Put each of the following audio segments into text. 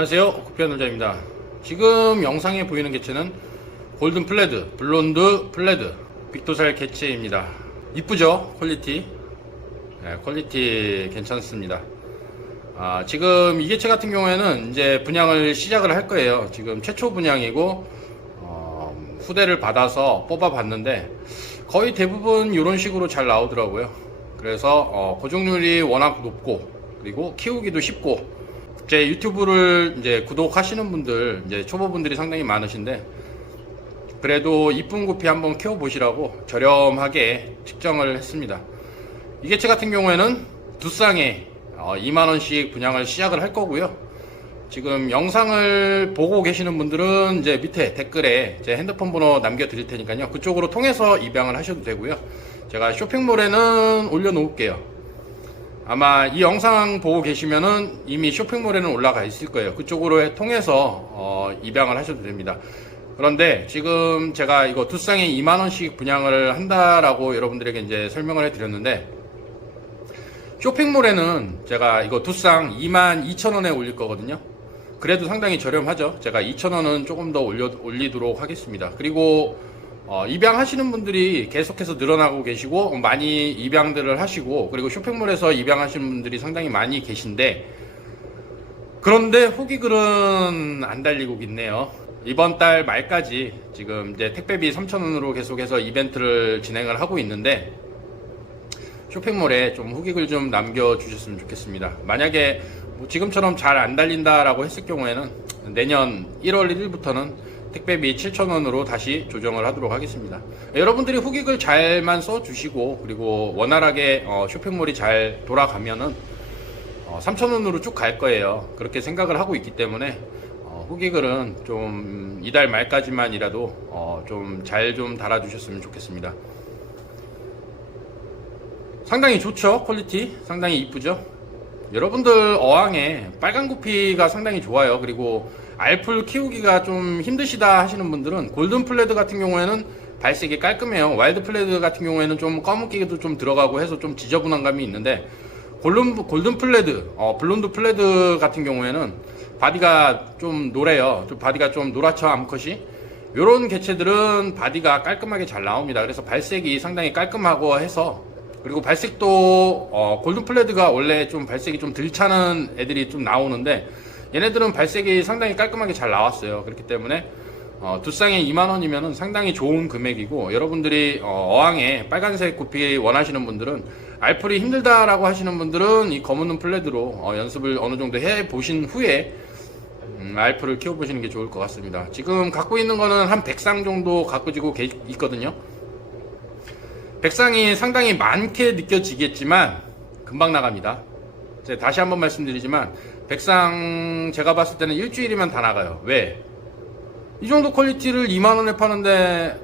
안녕하세요. 국변놀자입니다. 지금 영상에 보이는 개체는 골든 플레드 블론드 플레드 빅도살 개체입니다. 이쁘죠? 퀄리티? 네, 퀄리티 괜찮습니다. 아, 지금 이 개체 같은 경우에는 이제 분양을 시작을 할 거예요. 지금 최초 분양이고 어, 후대를 받아서 뽑아 봤는데 거의 대부분 이런 식으로 잘 나오더라고요. 그래서 어, 고정률이 워낙 높고 그리고 키우기도 쉽고 제 유튜브를 이제 구독하시는 분들, 이제 초보분들이 상당히 많으신데, 그래도 이쁜 구피 한번 키워보시라고 저렴하게 측정을 했습니다. 이 개체 같은 경우에는 두 쌍에 2만원씩 분양을 시작을 할 거고요. 지금 영상을 보고 계시는 분들은 이제 밑에 댓글에 제 핸드폰 번호 남겨드릴 테니까요. 그쪽으로 통해서 입양을 하셔도 되고요. 제가 쇼핑몰에는 올려놓을게요. 아마 이 영상 보고 계시면은 이미 쇼핑몰에는 올라가 있을 거예요. 그쪽으로 통해서 어, 입양을 하셔도 됩니다. 그런데 지금 제가 이거 두 쌍에 2만 원씩 분양을 한다라고 여러분들에게 이제 설명을 해드렸는데 쇼핑몰에는 제가 이거 두 쌍 2만 2천 원에 올릴 거거든요. 그래도 상당히 저렴하죠. 제가 2천 원은 조금 더 올려 올리도록 하겠습니다. 그리고 어, 입양하시는 분들이 계속해서 늘어나고 계시고 많이 입양들을 하시고 그리고 쇼핑몰에서 입양하시는 분들이 상당히 많이 계신데 그런데 후기글은 안 달리고 있네요. 이번 달 말까지 지금 이제 택배비 3,000원으로 계속해서 이벤트를 진행을 하고 있는데 쇼핑몰에 좀 후기글 좀 남겨주셨으면 좋겠습니다. 만약에 뭐 지금처럼 잘 안 달린다라고 했을 경우에는 내년 1월 1일부터는 택배비 7,000원으로 다시 조정을 하도록 하겠습니다. 여러분들이 후기글 잘만 써주시고 그리고 원활하게 어, 쇼핑몰이 잘 돌아가면은 어, 3,000원으로 쭉 갈 거예요. 그렇게 생각을 하고 있기 때문에 어, 후기글은 좀 이달 말까지만이라도 어, 좀잘좀 달아주셨으면 좋겠습니다. 상당히 좋죠 퀄리티 상당히 이쁘죠 여러분들 어항에 빨간 구피가 상당히 좋아요 그리고 알풀 키우기가 좀 힘드시다 하시는 분들은 골든 플레드 같은 경우에는 발색이 깔끔해요. 와일드 플레드 같은 경우에는 좀 검은기도 좀 들어가고 해서 좀 지저분한 감이 있는데 골든, 골든 플레드 어, 블론드 플레드 같은 경우에는 바디가 좀 노래요. 좀 바디가 좀 노랗죠 암컷이? 요런 개체들은 바디가 깔끔하게 잘 나옵니다. 그래서 발색이 상당히 깔끔하고 해서 그리고 발색도 어, 골든 플레드가 원래 좀 발색이 좀 들차는 애들이 좀 나오는데 얘네들은 발색이 상당히 깔끔하게 잘 나왔어요. 그렇기 때문에 어, 두 쌍에 2만 원이면 상당히 좋은 금액이고 여러분들이 어, 어항에 빨간색 구피 원하시는 분들은 알풀이 힘들다라고 하시는 분들은 이 검은 눈 플레드로 어, 연습을 어느 정도 해 보신 후에 음, 알풀을 키워보시는 게 좋을 것 같습니다. 지금 갖고 있는 거는 한 100쌍 정도 갖고 지고 계- 있거든요. 백상이 상당히 많게 느껴지겠지만 금방 나갑니다. 다시 한번 말씀드리지만 백상 제가 봤을 때는 일주일이면 다 나가요. 왜? 이 정도 퀄리티를 2만 원에 파는데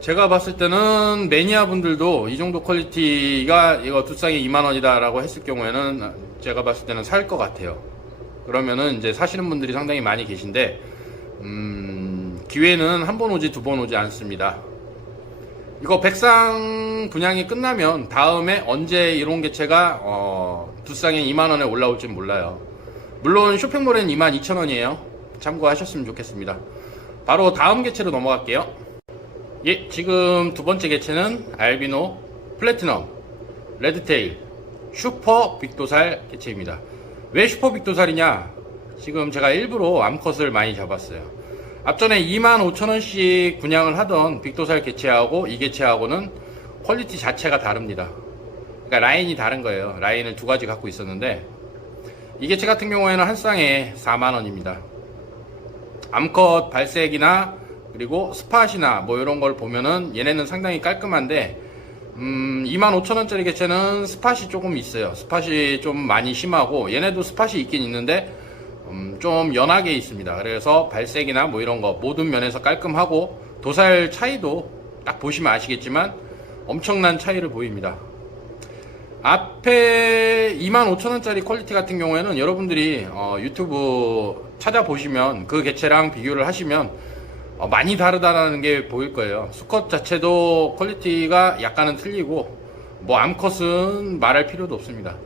제가 봤을 때는 매니아 분들도 이 정도 퀄리티가 이거 두 쌍이 2만 원이다 라고 했을 경우에는 제가 봤을 때는 살 것 같아요. 그러면은 이제 사시는 분들이 상당히 많이 계신데 음, 기회는 한 번 오지 두 번 오지 않습니다. 이거 백상 분양이 끝나면 다음에 언제 이런 개체가 어, 두 쌍에 2만 원에 올라올지 몰라요. 물론 쇼핑몰엔 2만 2천 원이에요. 참고하셨으면 좋겠습니다. 바로 다음 개체로 넘어갈게요. 예, 지금 두 번째 개체는 알비노 플래티넘 레드테일 슈퍼 빅도살 개체입니다. 왜 슈퍼 빅도살이냐? 지금 제가 일부러 암컷을 많이 잡았어요. 앞전에 25,000원씩 분양을 하던 빅도살 개체하고 이 개체하고는 퀄리티 자체가 다릅니다. 그러니까 라인이 다른 거예요. 라인을 두 가지 갖고 있었는데 이 개체 같은 경우에는 한 쌍에 4만원입니다. 암컷 발색이나 그리고 스팟이나 뭐 이런 걸 보면은 얘네는 상당히 깔끔한데 음, 25,000원짜리 개체는 스팟이 조금 있어요. 스팟이 좀 많이 심하고 얘네도 스팟이 있긴 있는데 음, 좀 연하게 있습니다. 그래서 발색이나 뭐 이런 거 모든 면에서 깔끔하고 도살 차이도 딱 보시면 아시겠지만 엄청난 차이를 보입니다. 앞에 25,000원짜리 퀄리티 같은 경우에는 여러분들이 어, 유튜브 찾아보시면 그 개체랑 비교를 하시면 어, 많이 다르다는 게 보일 거예요. 수컷 자체도 퀄리티가 약간은 틀리고 뭐 암컷은 말할 필요도 없습니다.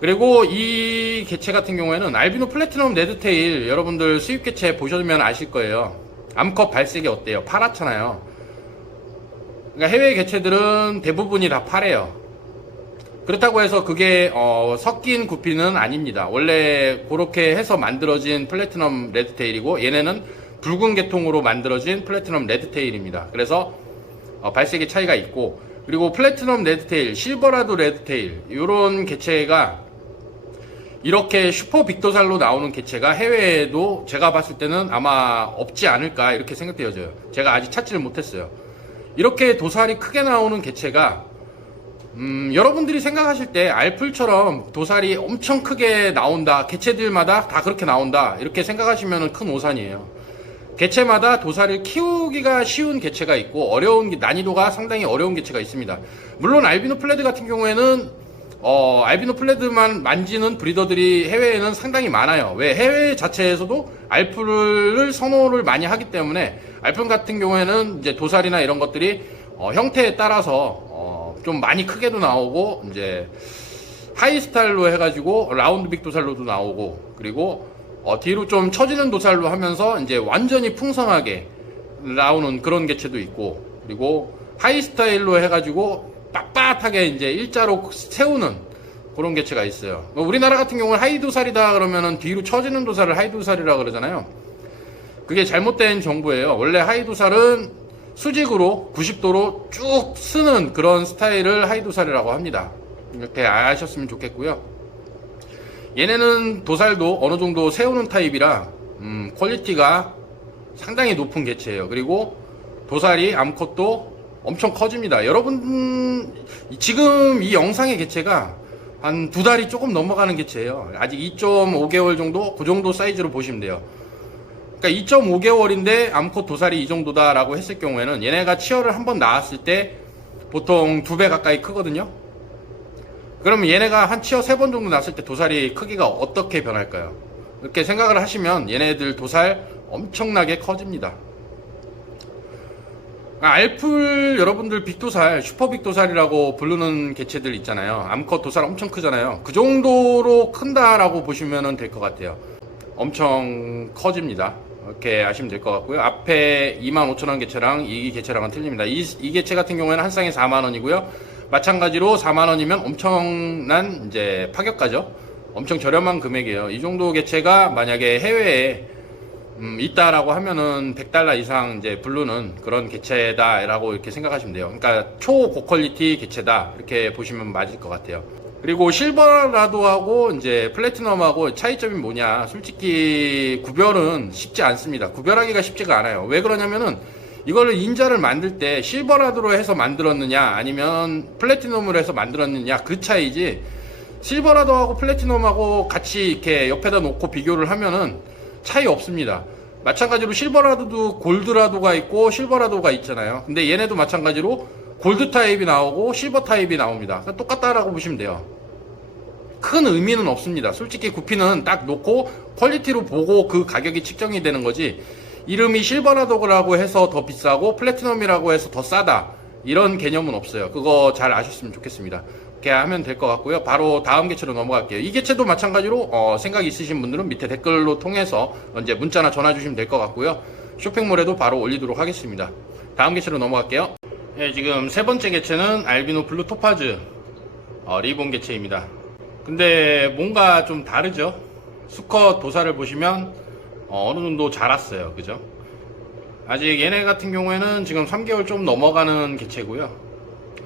그리고 이 개체 같은 경우에는 알비노 플래티넘 레드테일 여러분들 수입 개체 보시면 아실 거예요. 암컷 발색이 어때요? 파랗잖아요. 그러니까 해외 개체들은 대부분이 다 파래요. 그렇다고 해서 그게 어, 섞인 구피는 아닙니다. 원래 그렇게 해서 만들어진 플래티넘 레드테일이고 얘네는 붉은 계통으로 만들어진 플래티넘 레드테일입니다. 그래서 어, 발색의 차이가 있고 그리고 플래티넘 레드테일, 실버라도 레드테일 이런 개체가 이렇게 슈퍼 빅도살로 나오는 개체가 해외에도 제가 봤을 때는 아마 없지 않을까 이렇게 생각되어져요. 제가 아직 찾지를 못했어요. 이렇게 도살이 크게 나오는 개체가 음, 여러분들이 생각하실 때 알풀처럼 도살이 엄청 크게 나온다. 개체들마다 다 그렇게 나온다. 이렇게 생각하시면 큰 오산이에요. 개체마다 도살을 키우기가 쉬운 개체가 있고 어려운 게- 난이도가 상당히 어려운 개체가 있습니다. 물론 알비노 플레드 같은 경우에는 어, 알비노 플레드만 만지는 브리더들이 해외에는 상당히 많아요. 왜 해외 자체에서도 알풀을 선호를 많이 하기 때문에 알풀 같은 경우에는 이제 도살이나 이런 것들이 어, 형태에 따라서 어, 좀 많이 크게도 나오고 이제 하이 스타일로 해가지고 라운드 빅 도살로도 나오고 그리고 어, 뒤로 좀 처지는 도살로 하면서 이제 완전히 풍성하게 나오는 그런 개체도 있고 그리고 하이 스타일로 해가지고 빳빳하게 이제 일자로 세우는 그런 개체가 있어요. 뭐 우리나라 같은 경우는 하이 도살이다 그러면은 뒤로 처지는 도살을 하이 도살이라 그러잖아요. 그게 잘못된 정보예요. 원래 하이 도살은 수직으로 90도로 쭉 쓰는 그런 스타일을 하이 도살이라고 합니다. 이렇게 아셨으면 좋겠고요. 얘네는 도살도 어느 정도 세우는 타입이라 음, 퀄리티가 상당히 높은 개체예요. 그리고 도살이 암컷도 엄청 커집니다. 여러분 지금 이 영상의 개체가 한 두 달이 조금 넘어가는 개체예요. 아직 2.5개월 정도 그 정도 사이즈로 보시면 돼요. 그러니까 2.5개월인데 암컷 도살이 이 정도다라고 했을 경우에는 얘네가 치어를 한 번 나왔을 때 보통 두 배 가까이 크거든요. 그러면 얘네가 한 치어 세 번 정도 났을 때 도살이 크기가 어떻게 변할까요? 이렇게 생각을 하시면 얘네들 도살 엄청나게 커집니다. 아, 알풀 여러분들 빅도살, 슈퍼 빅도살이라고 부르는 개체들 있잖아요. 암컷 도살 엄청 크잖아요. 그 정도로 큰다라고 보시면 될 것 같아요. 엄청 커집니다. 이렇게 아시면 될 것 같고요. 앞에 25,000원 개체랑 이 개체랑은 틀립니다. 이, 이 개체 같은 경우에는 한 쌍에 4만원이고요. 마찬가지로 4만원이면 엄청난 이제 파격가죠. 엄청 저렴한 금액이에요. 이 정도 개체가 만약에 해외에 음, 있다라고 하면은 100달러 이상 이제 부르는 그런 개체다라고 이렇게 생각하시면 돼요. 그러니까 초고퀄리티 개체다 이렇게 보시면 맞을 것 같아요. 그리고 실버라도 하고 이제 플래티넘하고 차이점이 뭐냐? 솔직히 구별은 쉽지 않습니다. 구별하기가 쉽지가 않아요. 왜 그러냐면은 이거를 인자를 만들 때 실버라도로 해서 만들었느냐 아니면 플래티넘으로 해서 만들었느냐 그 차이지 실버라도하고 플래티넘하고 같이 이렇게 옆에다 놓고 비교를 하면은 차이 없습니다. 마찬가지로 실버라도도 골드라도가 있고 실버라도가 있잖아요. 근데 얘네도 마찬가지로 골드 타입이 나오고 실버 타입이 나옵니다. 그러니까 똑같다라고 보시면 돼요. 큰 의미는 없습니다. 솔직히 구피는 딱 놓고 퀄리티로 보고 그 가격이 측정이 되는 거지. 이름이 실버라도라고 해서 더 비싸고 플래티넘이라고 해서 더 싸다. 이런 개념은 없어요. 그거 잘 아셨으면 좋겠습니다. 이렇게 하면 될 것 같고요. 바로 다음 개체로 넘어갈게요. 이 개체도 마찬가지로 어, 생각 있으신 분들은 밑에 댓글로 통해서 이제 문자나 전화 주시면 될 것 같고요. 쇼핑몰에도 바로 올리도록 하겠습니다. 다음 개체로 넘어갈게요. 네, 지금 세 번째 개체는 알비노 블루 토파즈 어, 리본 개체입니다. 근데 뭔가 좀 다르죠? 수컷 도사를 보시면 어, 느 정도 자랐어요. 그죠? 아직 얘네 같은 경우에는 지금 3개월 좀 넘어가는 개체고요.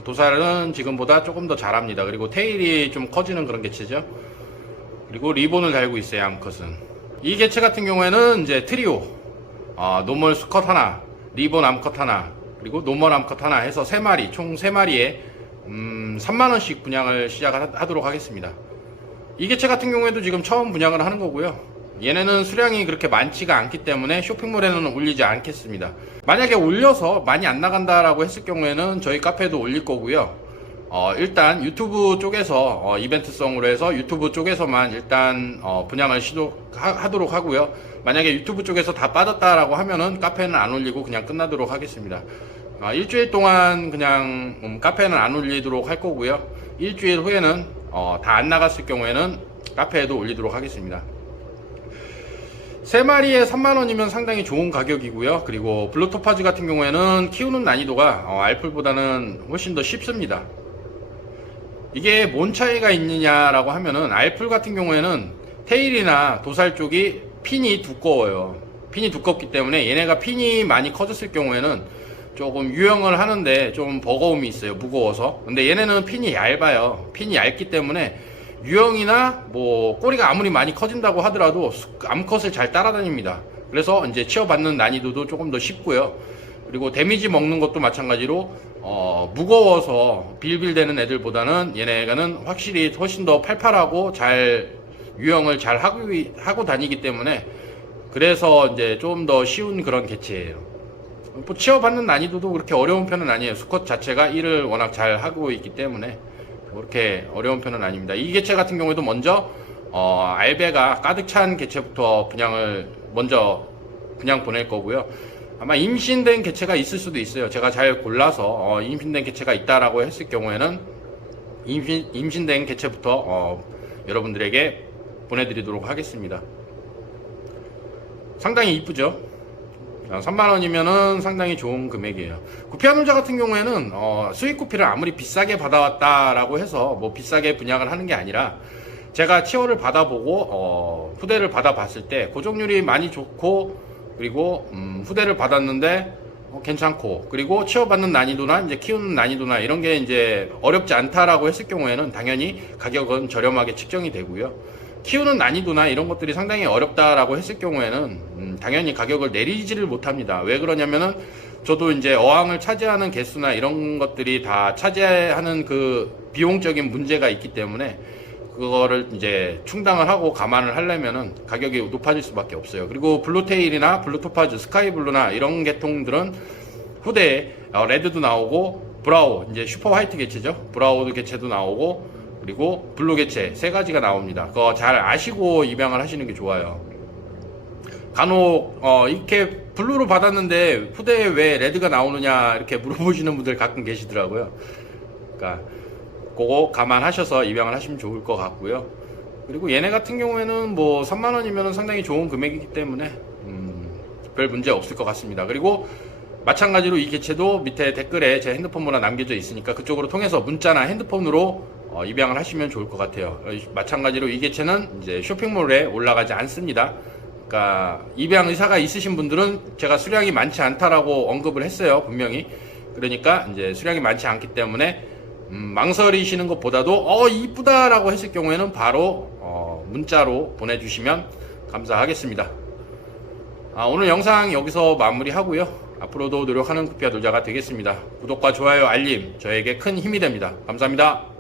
도살은 지금보다 조금 더 자랍니다. 그리고 테일이 좀 커지는 그런 개체죠. 그리고 리본을 달고 있어요. 암컷은. 이 개체 같은 경우에는 이제 트리오, 어, 노멀 수컷 하나, 리본 암컷 하나, 그리고 노멀 암컷 하나 해서 3마리, 총 3마리에 음, 3만원씩 분양을 시작하도록 하겠습니다. 이 개체 같은 경우에도 지금 처음 분양을 하는 거고요. 얘네는 수량이 그렇게 많지가 않기 때문에 쇼핑몰에는 올리지 않겠습니다. 만약에 올려서 많이 안 나간다라고 했을 경우에는 저희 카페에도 올릴 거고요. 어, 일단 유튜브 쪽에서 어, 이벤트성으로 해서 유튜브 쪽에서만 일단 어, 분양을 시도하도록 하고요. 만약에 유튜브 쪽에서 다 빠졌다라고 하면은 카페는 안 올리고 그냥 끝나도록 하겠습니다. 아, 일주일 동안 그냥 음, 카페는 안 올리도록 할 거고요. 일주일 후에는 어, 다 안 나갔을 경우에는 카페에도 올리도록 하겠습니다. 세 마리에 3만원이면 상당히 좋은 가격이고요. 그리고 블루토파즈 같은 경우에는 키우는 난이도가 어, 알풀보다는 훨씬 더 쉽습니다. 이게 뭔 차이가 있느냐라고 하면은 알풀 같은 경우에는 테일이나 도살 쪽이 핀이 두꺼워요. 핀이 두껍기 때문에 얘네가 핀이 많이 커졌을 경우에는 조금 유형을 하는데 좀 버거움이 있어요. 무거워서. 근데 얘네는 핀이 얇아요. 핀이 얇기 때문에 유형이나 뭐 꼬리가 아무리 많이 커진다고 하더라도 수- 암컷을 잘 따라다닙니다. 그래서 이제 치어받는 난이도도 조금 더 쉽고요. 그리고 데미지 먹는 것도 마찬가지로 어, 무거워서 빌빌대는 애들보다는 얘네가는 확실히 훨씬 더 팔팔하고 잘 유형을 잘 하고, 하고 다니기 때문에 그래서 이제 좀 더 쉬운 그런 개체예요. 뭐 치어받는 난이도도 그렇게 어려운 편은 아니에요. 수컷 자체가 일을 워낙 잘 하고 있기 때문에 그렇게 어려운 편은 아닙니다. 이 개체 같은 경우에도 먼저 어, 알배가 가득 찬 개체부터 분양을 먼저 분양 보낼 거고요. 아마 임신된 개체가 있을 수도 있어요. 제가 잘 골라서 어, 임신된 개체가 있다라고 했을 경우에는 임신, 임신된 개체부터 어, 여러분들에게 보내드리도록 하겠습니다. 상당히 이쁘죠? 3만원이면은 상당히 좋은 금액이에요. 구피아놀자 같은 경우에는 어, 수입 구피를 아무리 비싸게 받아왔다라고 해서 뭐 비싸게 분양을 하는 게 아니라 제가 치어를 받아보고 어, 후대를 받아봤을 때 고정률이 많이 좋고 그리고 음, 후대를 받았는데 어, 괜찮고 그리고 치어받는 난이도나 이제 키우는 난이도나 이런 게 이제 어렵지 않다라고 했을 경우에는 당연히 가격은 저렴하게 측정이 되고요. 키우는 난이도나 이런 것들이 상당히 어렵다라고 했을 경우에는 음, 당연히 가격을 내리지를 못합니다. 왜 그러냐면은 저도 이제 어항을 차지하는 개수나 이런 것들이 다 차지하는 그 비용적인 문제가 있기 때문에 그거를 이제 충당을 하고 감안을 하려면은 가격이 높아질 수밖에 없어요. 그리고 블루테일이나 블루토파즈, 스카이블루나 이런 계통들은 후대에 어, 레드도 나오고 브라우 이제 슈퍼 화이트 개체죠. 브라우 개체도 나오고 그리고 블루 개체 세 가지가 나옵니다. 그거 잘 아시고 입양을 하시는 게 좋아요. 간혹 어 이렇게 블루로 받았는데 후대에 왜 레드가 나오느냐 이렇게 물어보시는 분들 가끔 계시더라고요. 그러니까 그거 감안하셔서 입양을 하시면 좋을 것 같고요. 그리고 얘네 같은 경우에는 뭐 3만 원이면 상당히 좋은 금액이기 때문에 음, 별 문제 없을 것 같습니다. 그리고 마찬가지로 이 개체도 밑에 댓글에 제 핸드폰 번호 남겨져 있으니까 그쪽으로 통해서 문자나 핸드폰으로 어, 입양을 하시면 좋을 것 같아요. 어, 마찬가지로 이 개체는 이제 쇼핑몰에 올라가지 않습니다. 그러니까 입양 의사가 있으신 분들은 제가 수량이 많지 않다라고 언급을 했어요 분명히. 그러니까 이제 수량이 많지 않기 때문에 음, 망설이시는 것보다도 어 이쁘다라고 했을 경우에는 바로 어, 문자로 보내주시면 감사하겠습니다. 아, 오늘 영상 여기서 마무리하고요. 앞으로도 노력하는 쿠피아 놀자가 되겠습니다. 구독과 좋아요, 알림 저에게 큰 힘이 됩니다. 감사합니다.